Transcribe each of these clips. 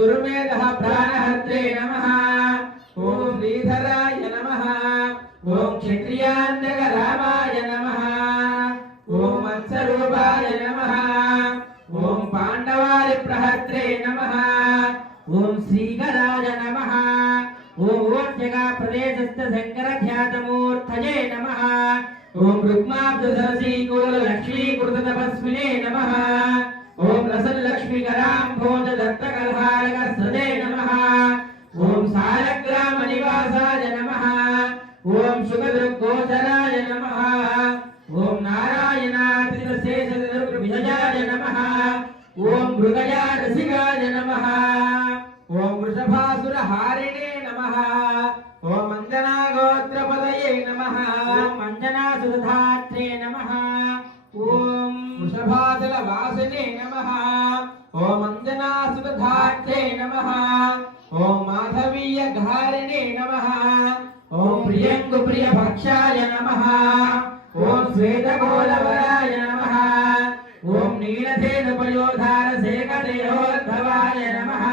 గురుమేధ ప్రాణహత్యై నమ ఓం శ్రీధరాయ నమ ఓం క్షత్రియాంతక రామాయ నమ ఓం వంశరూపాయ నమ ఓం పాండవాయ ప్రహత్రే నమ ఓం శ్రీకరాయ నమ ఓం ఓర్జగా ప్రదేశస్థ శంకరఖ్యాతమూర్తయే నమ ఓం రుక్మాబ్ధ సరసీకూల లక్ష్మీకృత తపస్వినే నమ ఓం రసల్లక్ష్మీకరాం భోజ దత్తకల్హారక సదే నమః. ఓం సాలగ్రామ నివాసాయ నమః. ఓం సుఖదృగ్గోచరాయ నమః. ఓం నారాయణాతిశేషదృగ్విజయాయ నమః. ఓం మృగయా రసికాయ నమః. ఓం వృషభాసుర హారిణే నమః. ఓం అంజనా గోత్రపదయే నమః. ఓం అంజనా సుధాత్రే ఓం वासने नमः। ओम अंजनासुधार्थे नमः। ओम माधवीय घारिणे नमः। ओम प्रियंग प्रिय भक्षाय नमः। ओम श्वेत गोलवराय नमः। ओम नीलधेन पयोधार सेक देहोद्धवाय नमः।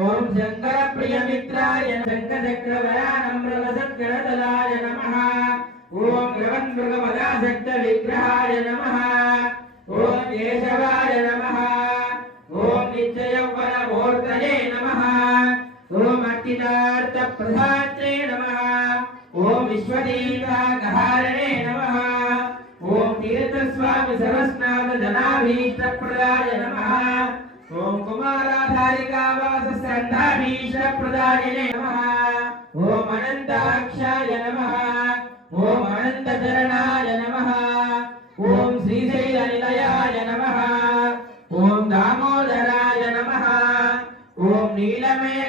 ओम शंकर प्रिय मित्राय शंकर शंख चक्रवरानम्रवसत्करदलाय नमः। ओम ग्रवन्मृगपदासक्त विग्रहाय नमः। కేశవాయ నమ. ఓం నిత్యయౌవన మూర్తయే నమ. ఓం అట్టిదార్థ ప్రధాత్రే నమ. ఓం విశ్వదీతాగహారణే నమ. ఓం తీర్థస్వామి సరస్నాథ జనాభీష్ట ప్రదాయ నమ. ఓం కుమారాధారికావాస శ్రద్ధాభీష్ట ప్రదాయనే నమ. ఓం అనంతాక్షాయ నమ. ఓం అనంత చరణాయ నమ.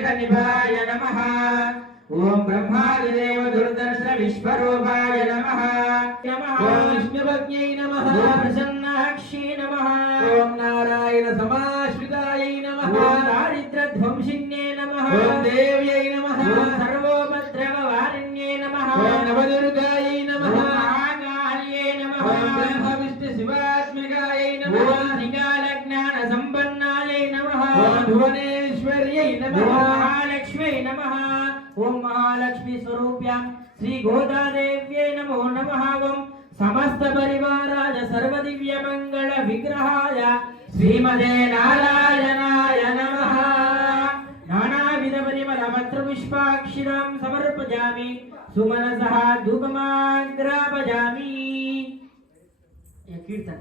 नीलमेघनिभाय नमः। ॐ ब्रह्मादिदेव दुर्दर्श विश्वरूपाय नमः। ॐ विष्णुपत्न्यै नमः। प्रसन्नाक्षी नमः। ॐ नारायण समाश्रितायै नमः। दारिद्र्यध्वंसिन्ये नमः। ॐ देव्यै नमः। नमो नमः ॐ समस्त परिवाराय सर्वदिव्यमङ्गल विग्रहाय श्रीमदे नारायणाय नमः नानाविध परिमलपत्रपुष्पाक्षिरां समर्पयामि सुमनसः धूपमाग्रापयामि कीर्तन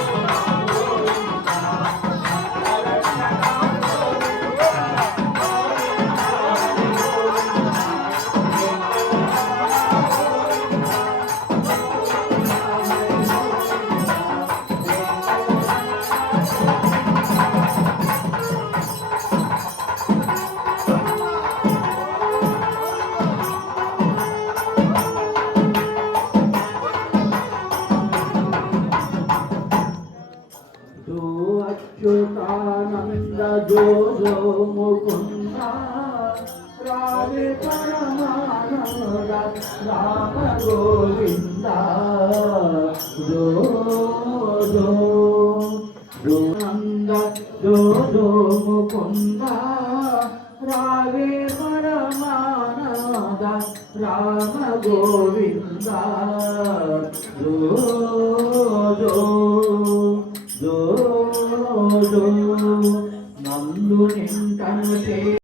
ఉన్నా రావే పరమానంద రామ గోవింద దో దో నంద దో దో ముకుంద. రావే పరమానంద రామ గోవింద దో దో దో నందుని தன்னதே